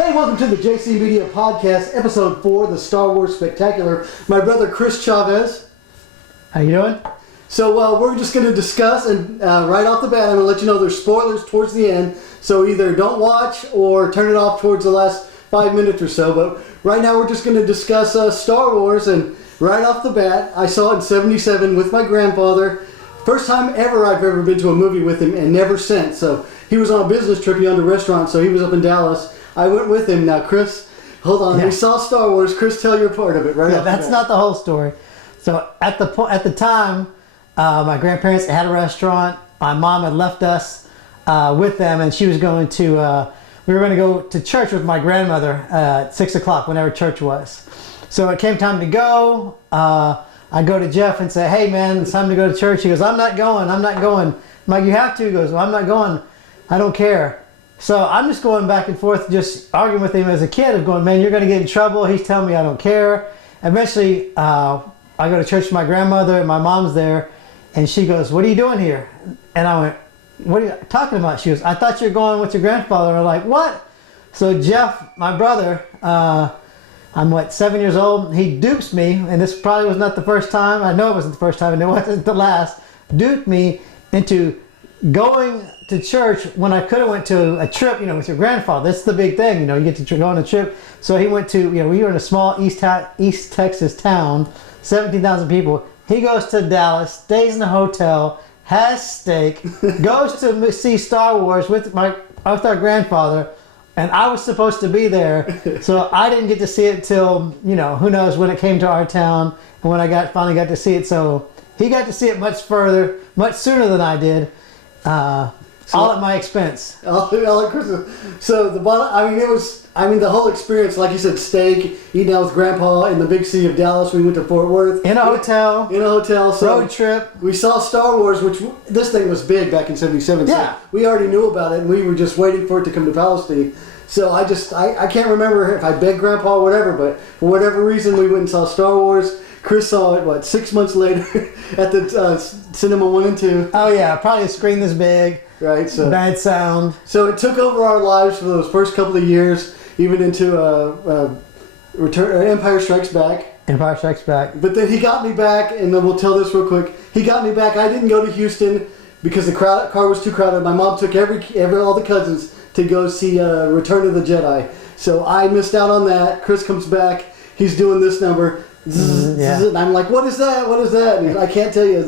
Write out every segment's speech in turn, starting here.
Hey, welcome to the JC Media Podcast, Episode 4, the Star Wars Spectacular. My brother, Chris Chavez. How you doing? So we're just going to discuss, and right off the bat, I'm going to let you know there's spoilers towards the end. So either don't watch or turn it off towards the last 5 minutes or so. But right now we're just going to discuss Star Wars. And right off the bat, I saw it in '77 with my grandfather. First time ever I've ever been to a movie with him, and never since. So he was on a business trip, he owned a restaurant, so he was up in Dallas. I went with him. Now, Chris, hold on. Yeah. We saw Star Wars. Chris, tell your part of it right off the bat. That's not the whole story. So at the time, my grandparents had a restaurant. My mom had left us with them, and she was going to. We were going to go to church with my grandmother at 6 o'clock, whenever church was. So it came time to go. I go to Jeff and say, "Hey, man, it's time to go to church." He goes, "I'm not going. I'm not going." I'm like, "You have to." He goes, "Well, I'm not going. I don't care." So I'm just going back and forth, just arguing with him as a kid of going, "Man, you're going to get in trouble." He's telling me I don't care. Eventually, I go to church with my grandmother, and my mom's there, and she goes, "What are you doing here?" And I went, "What are you talking about?" She goes, "I thought you were going with your grandfather." And I'm like, "What?" So Jeff, my brother, I'm 7 years old. He dupes me, and this probably was not the first time. I know it wasn't the first time, and it wasn't the last. Duped me into going to church when I could have went to a trip, with your grandfather. That's the big thing, you get to go on a trip. So he went to, we were in a small East Texas town, 17,000 people. He goes to Dallas, stays in a hotel, has steak, goes to see Star Wars with our grandfather, and I was supposed to be there. So I didn't get to see it till, who knows when it came to our town and when I finally got to see it. So he got to see it much sooner than I did. All at my expense. All at Christmas. So the the whole experience, like you said, steak, eating out with Grandpa in the big city of Dallas. We went to Fort Worth. In a hotel. So road trip. We saw Star Wars, which this thing was big back in '77. Yeah. So we already knew about it, and we were just waiting for it to come to Palestine. So I can't remember if I begged Grandpa or whatever, but for whatever reason, we went and saw Star Wars. Chris saw it, 6 months later at the Cinema 1 and 2. Oh, yeah. Probably a screen this big. Right. So bad sound. So it took over our lives for those first couple of years, even into Empire Strikes Back. Empire Strikes Back. But then he got me back, and then we'll tell this real quick. He got me back. I didn't go to Houston because the car was too crowded. My mom took all the cousins to go see Return of the Jedi. So I missed out on that. Chris comes back. He's doing this number. Yeah. And I'm like, what is that? What is that? And I can't tell you.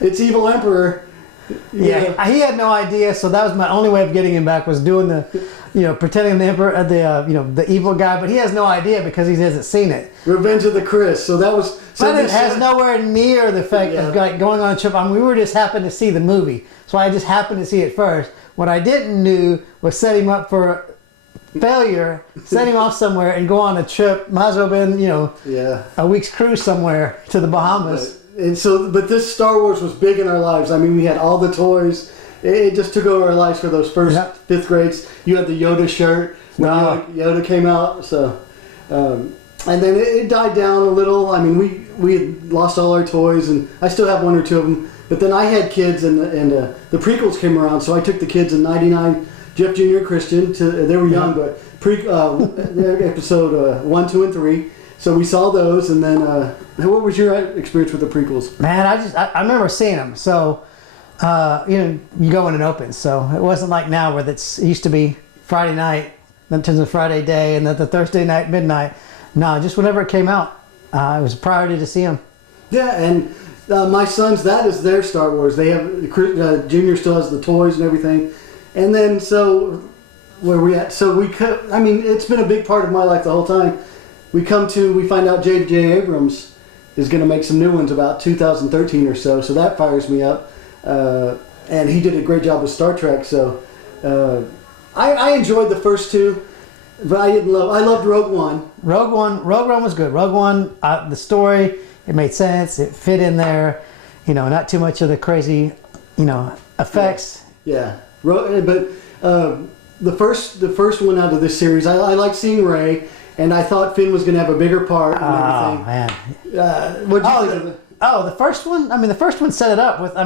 It's Evil Emperor. Yeah, he had no idea, so that was my only way of getting him back, was doing the, pretending the emperor, the evil guy, but he has no idea because he hasn't seen it. Revenge of the Chris. So that was. But it has nowhere near the effect of going on a trip. We were just happened to see the movie, so I just happened to see it first. What I didn't do was set him up for failure, send him off somewhere and go on a trip. Might as well have been, a week's cruise somewhere to the Bahamas. And so, but this Star Wars was big in our lives. I mean, we had all the toys. It just took over our lives for those first fifth grades. You had the Yoda shirt when Yoda came out. So, and then it died down a little. I mean, we had lost all our toys, and I still have one or two of them. But then I had kids, and the prequels came around. So I took the kids in '99. Jeff Jr. and Christian, they were young, but episode 1, 2, and 3. So we saw those, and then what was your experience with the prequels? Man, I remember seeing them. So you go when it opens. So it wasn't like now where it used to be Friday night, then turns to Friday day, and then the Thursday night midnight. No, just whenever it came out, it was a priority to see them. Yeah, and my sons, that is their Star Wars. They have Junior still has the toys and everything. And then, so, where we at? So it's been a big part of my life the whole time. We find out J.J. Abrams is going to make some new ones about 2013 or so. So that fires me up. And he did a great job with Star Trek. So I enjoyed the first two, but I loved Rogue One. Rogue One was good. Rogue One, the story, it made sense. It fit in there. Not too much of the crazy, effects. Yeah. But the first one out of this series, I like seeing Rey, and I thought Finn was going to have a bigger part and everything. Man. What'd you think of it? The first one? The first one set it up with,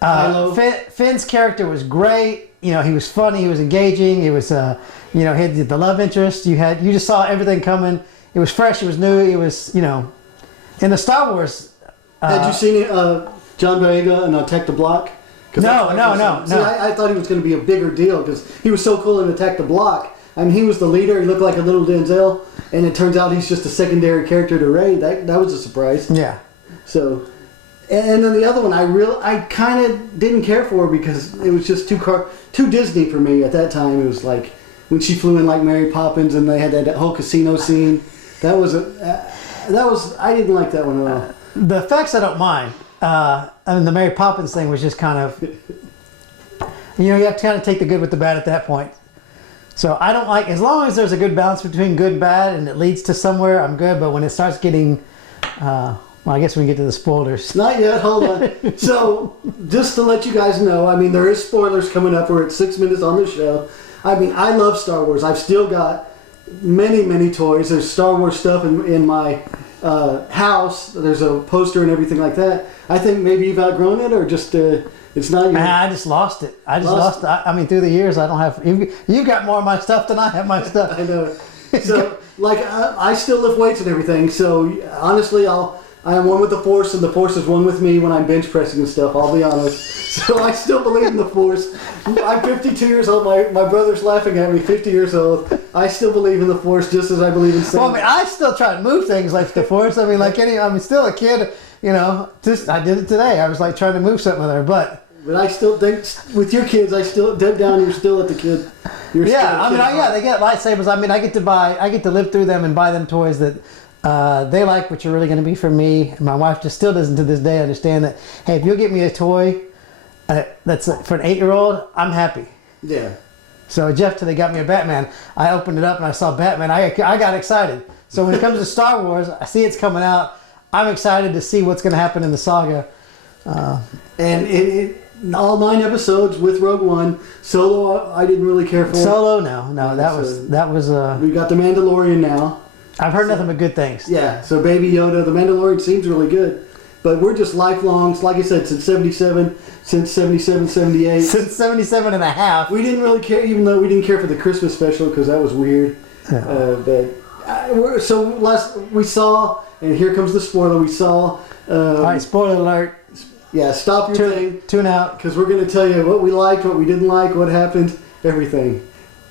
Finn's character was great. You know, he was funny. He was engaging. He was, he had the love interest. You just saw everything coming. It was fresh. It was new. It was, in the Star Wars. Had you seen John Boyega in Attack the Block? No. See, I thought he was going to be a bigger deal because he was so cool in Attack the Block. I mean, he was the leader. He looked like a little Denzel, and it turns out he's just a secondary character to Rey. That was a surprise. Yeah. So, and then the other one, I kind of didn't care for because it was just too Disney for me at that time. It was like when she flew in like Mary Poppins, and they had that whole casino scene. I didn't like that one at all. The effects I don't mind. The Mary Poppins thing was just kind of, you have to kind of take the good with the bad at that point. So I don't like, as long as there's a good balance between good and bad and it leads to somewhere, I'm good. But when it starts getting, I guess we can get to the spoilers. Not yet, hold on. So just to let you guys know, I mean, there is spoilers coming up. We're at 6 minutes on the show. I mean, I love Star Wars. I've still got many, many toys. There's Star Wars stuff in my house. There's a poster and everything like that. I think maybe you've outgrown it, or just it's not your... I just lost it. I mean, through the years, I don't have... You got more of my stuff than I have my stuff. I know. So, like, I still lift weights and everything. So, honestly, I am one with the Force, and the Force is one with me when I'm bench pressing and stuff. I'll be honest. So, I still believe in the Force. I'm 52 years old. My brother's laughing at me. 50 years old. I still believe in the Force just as I believe in Satan. Well, I mean, I still try to move things like the Force. I mean, I'm still a kid. I did it today. I was like trying to move something with her, but I still think with your kids, deep down, you're still at the kid. They get lightsabers. I mean, I get to live through them and buy them toys that they like, which are really going to be for me. And my wife just still doesn't to this day understand that. Hey, if you'll get me a toy that's for an 8-year-old, I'm happy. Yeah. So Jeff today got me a Batman. I opened it up and I saw Batman. I got excited. So when it comes to Star Wars, I see it's coming out. I'm excited to see what's going to happen in the saga. And all 9 episodes with Rogue One. Solo, I didn't really care for. Solo, no, that was. We got the Mandalorian now. I've heard nothing but good things. Yeah, so Baby Yoda, the Mandalorian seems really good, but we're just lifelongs. Like I said, since 77, 78. Since 77 and a half. We didn't really care, even though we didn't care for the Christmas special because that was weird. Yeah. We saw, and here comes the spoiler. We saw. All right, spoiler alert. Yeah, stop your thing. Tune out. Because we're going to tell you what we liked, what we didn't like, what happened, everything.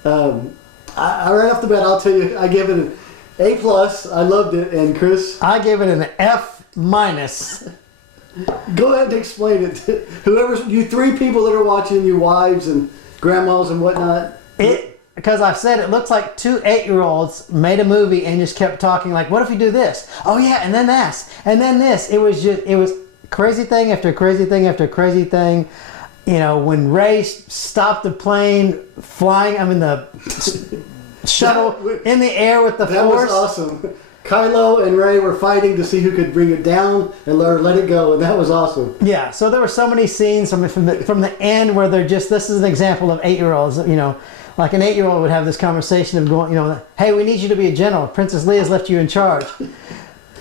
Right off the bat, I'll tell you, I gave it an A+. I loved it. And Chris? I gave it an F-. Go ahead and explain it. You 3 people that are watching, your wives and grandmas and whatnot. Because I've said it looks like 2 8-year-olds made a movie and just kept talking like, what if we do this? Oh yeah, and then this, and then this. It was crazy thing after crazy thing after crazy thing. When Rey stopped the plane flying, the shuttle in the air with the Force. That was awesome. Kylo and Rey were fighting to see who could bring it down and let it go, and that was awesome. Yeah, so there were so many scenes from the end where they're just, this is an example of 8-year-olds, like an 8-year-old would have this conversation of going, hey, we need you to be a general. Princess Leia's left you in charge.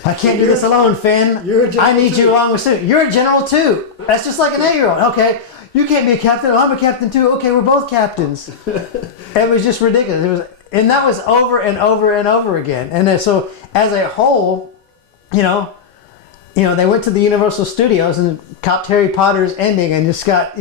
I can't do this alone, Finn. I need you along with Sue. You're a general too. That's just like an 8-year-old. Okay, you can't be a captain. Oh, I'm a captain too. Okay, we're both captains. It was just ridiculous. And that was over and over and over again. And then, so as a whole, they went to the Universal Studios and copped Harry Potter's ending and just got,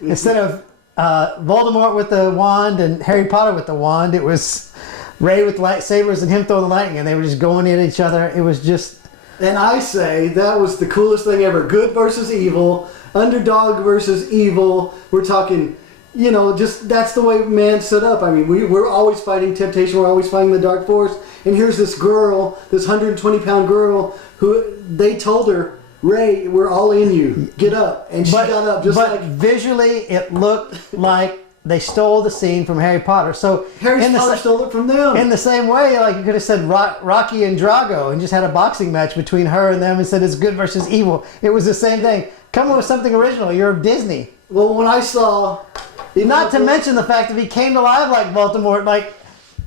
instead of Voldemort with the wand and Harry Potter with the wand, it was Rey with lightsabers and him throwing the lightning, and they were just going at each other. It was just... And I say that was the coolest thing ever. Good versus evil, underdog versus evil. We're talking, just that's the way man set up. I mean, we're always fighting temptation. We're always fighting the dark force. And here's this girl, this 120-pound girl, who they told her, Rey, we're all in you. Get up. And she got up But visually, it looked like they stole the scene from Harry Potter. So Harry Potter stole it from them. In the same way, like you could have said Rocky and Drago and just had a boxing match between her and them and said it's good versus evil. It was the same thing. Come up with something original. You're Disney. Well, when I saw... Not to mention the fact that he came to life like Voldemort, like,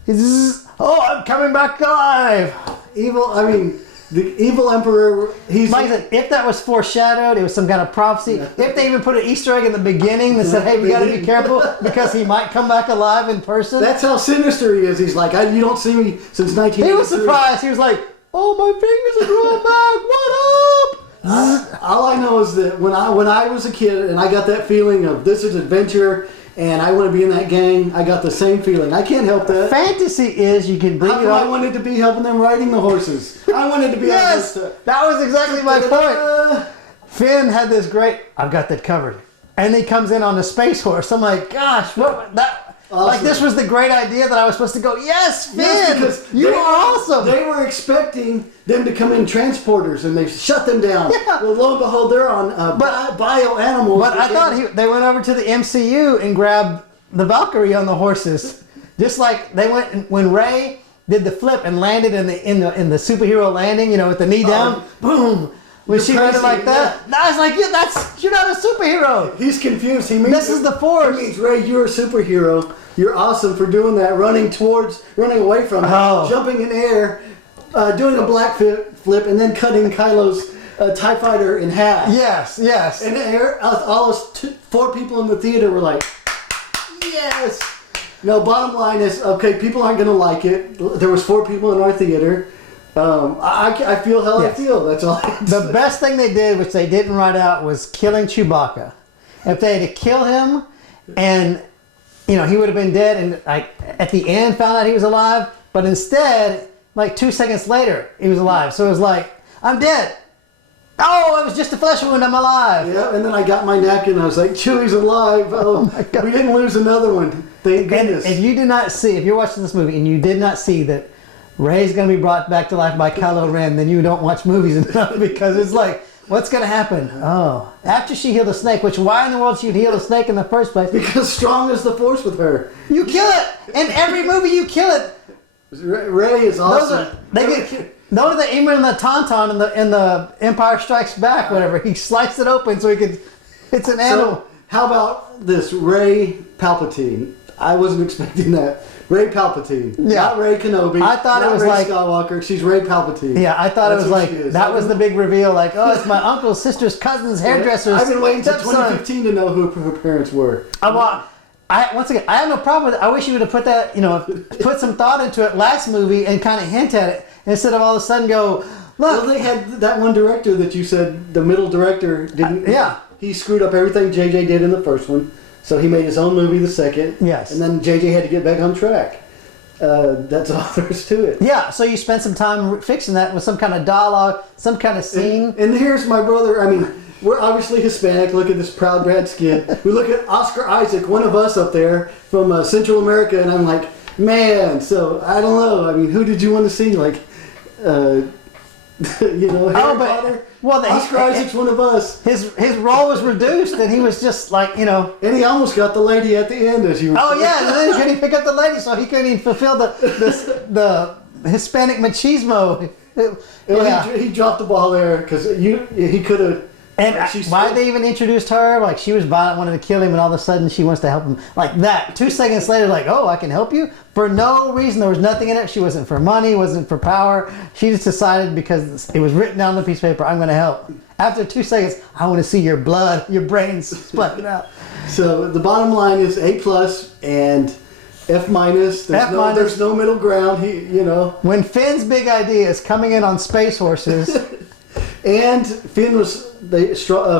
I'm coming back alive. Evil, I mean... The evil emperor, he's Like I said, if that was foreshadowed, it was some kind of prophecy. Yeah. If they even put an Easter egg in the beginning that said, "Hey, we got to be careful because he might come back alive in person." that's how sinister he is. He's like, you don't see me since 1983. He was surprised. He was like, "Oh, my fingers are growing back. What up?" All I know is that when I was a kid and I got that feeling of this is adventure and I want to be in that gang, I got the same feeling. I can't help that. Fantasy is you can bring How it come I up. wanted to be helping them riding the horses? I wanted to be Yes, on this. that was exactly my point. Finn had this great. I've got that covered, and he comes in on the space horse. I'm like, gosh, what that? Awesome. Like this was the great idea that I was supposed to go. Yes, Finn, Yes, because you are awesome. They were expecting them to come in transporters, and they shut them down. Yeah. Well, lo and behold, they're on bio animals. But I thought they went over to the MCU and grabbed the Valkyrie on the horses, just like they went when Rey did the flip and landed in the superhero landing, with the knee down, boom. When she did it like that, I was like, you're not a superhero. He's confused. This is the Force. He means, Ray, you're a superhero. You're awesome for doing that, running away from it, jumping in air, doing a black flip, and then cutting Kylo's TIE fighter in half. Yes. And all those 4 people in the theater were like, yes. No, bottom line is, okay, people aren't going to like it. There was 4 people in our theater. I feel how I feel. That's all. The best thing they did, which they didn't write out, was killing Chewbacca. If they had to kill him, and he would have been dead, and at the end found out he was alive, but instead, 2 seconds later, he was alive. So it was like, I'm dead. Oh, it was just a flesh wound. I'm alive. Yeah, and then I got my napkin. And I was like, Chewie's alive. Oh my God. We didn't lose another one. Thank goodness. And if you're watching this movie and you did not see that Rey's going to be brought back to life by Kylo Ren, then you don't watch movies enough, because it's like, what's going to happen? Oh, after she healed the snake, which why in the world she'd heal the snake in the first place? Because strong is the Force with her. You kill it. In every movie you kill it. Rey is awesome. Notice that even in the Tauntaun in the Empire Strikes Back, whatever, he sliced it open so he could. It's an animal. So, how about this Rey Palpatine? I wasn't expecting that. Rey Palpatine. Yeah. Not Rey Kenobi. I thought it was Rey like Skywalker. She's Rey Palpatine. Yeah, I thought That's it was what like she is. that was the big reveal. Like, oh, it's my uncle's sister's cousin's hairdresser's. I've been waiting until stepson. 2015 to know who her parents were. Once again, I have no problem with it. I wish you would have put that, put some thought into it last movie and kind of hint at it instead of all of a sudden go, look. Well, they had that one director that you said, the middle director, didn't. He screwed up everything JJ did in the first one, so he made his own movie the second. Yes. And then JJ had to get back on track. That's all there is to it. Yeah, so you spent some time fixing that with some kind of dialogue, some kind of scene. And here's my brother. I mean, we're obviously Hispanic. Look at this proud Brad's kid. We look at Oscar Isaac, one of us up there from Central America, and I'm like, man. So I don't know. I mean, who did you want to see? Like, Harry Potter. Well, Oscar Isaac's one of us. His role was reduced, and he was just like, And he almost got the lady at the end, as you were saying. Oh yeah, and then he couldn't pick up the lady, so he couldn't even fulfill the Hispanic machismo. He dropped the ball there because he could have. And why they even introduced her? Like, she was violent, wanted to kill him, and all of a sudden she wants to help him. Like that. 2 seconds later, like, oh, I can help you? For no reason. There was nothing in it. She wasn't for money, wasn't for power. She just decided because it was written down on the piece of paper, I'm going to help. After 2 seconds, I want to see your blood, your brains splatting out. So the bottom line is A+ and F-. There's no middle ground. When Finn's big idea is coming in on space horses. And Finn was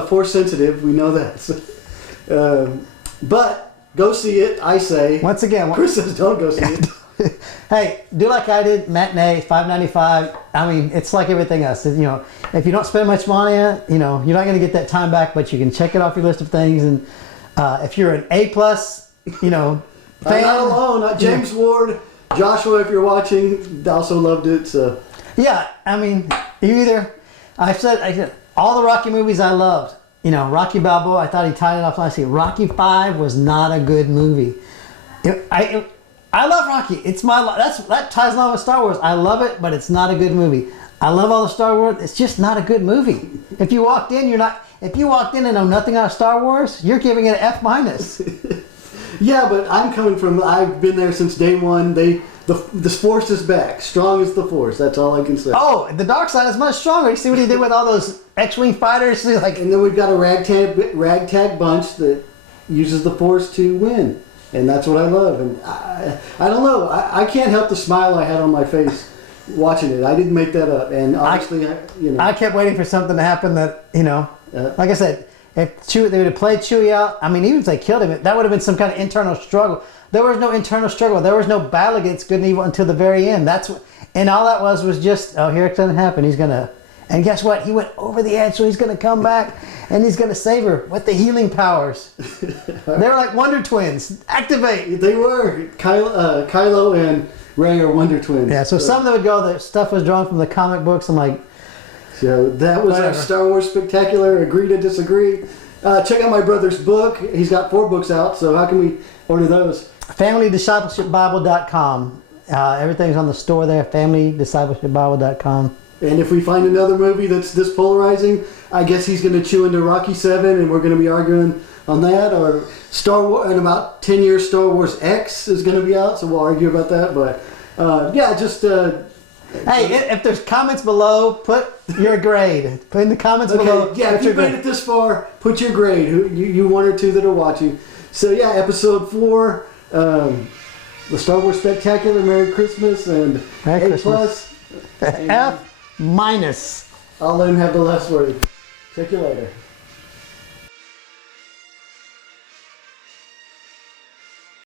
Force sensitive. We know that. But go see it. I say. Once again, Chris says don't go see it. Hey, do like I did. Matinee, $5.95. I mean, it's like everything else. If you don't spend much money on it, you're not going to get that time back. But you can check it off your list of things. And if you're an A+, fan, I'm not alone. James Ward, Joshua, if you're watching, also loved it. So. Yeah, I mean, I said all the Rocky movies I loved. Rocky Balboa, I thought he tied it off nicely. Rocky 5 was not a good movie. I love Rocky. It's that ties along with Star Wars. I love it, but it's not a good movie. I love all the Star Wars. It's just not a good movie. If you walked in and know nothing out of Star Wars, you're giving it an F-. Yeah, but I'm coming from. I've been there since day one. the Force is back. Strong as the Force. That's all I can say. Oh, the dark side is much stronger. You see what he did with all those X-wing fighters? Like, And then we've got a ragtag bunch that uses the Force to win, and that's what I love. And I don't know. I can't help the smile I had on my face watching it. I didn't make that up, and obviously, I kept waiting for something to happen that like I said, if they would have played Chewie out, I mean, even if they killed him, that would have been some kind of internal struggle. There was no internal struggle. There was no battle against good and evil until the very end. And all that was just, oh, here it's going to happen. He's going to, and guess what? He went over the edge, so he's going to come back and he's going to save her with the healing powers. They were like Wonder Twins. Activate. They were. Kylo and Rey are Wonder Twins. Yeah, so some that would go, the stuff was drawn from the comic books. I'm like, so that was our Star Wars Spectacular. Agree to disagree. Check out my brother's book. He's got 4 books out, so how can we order those? FamilyDiscipleshipBible.com. Everything's on the store there, FamilyDiscipleshipBible.com. And if we find another movie that's this polarizing, I guess he's going to chew into Rocky 7, and we're going to be arguing on that. Or Star Wars, in about 10 years, Star Wars X is going to be out, so we'll argue about that. But just... hey, if there's comments below, put your grade. Put in the comments below. Yeah, if you made it this far, put your grade. You 1 or 2 that are watching. So yeah, episode 4, the Star Wars Spectacular. Merry Christmas and Merry A+. Christmas. F-. I'll let him have the last word. Check you later.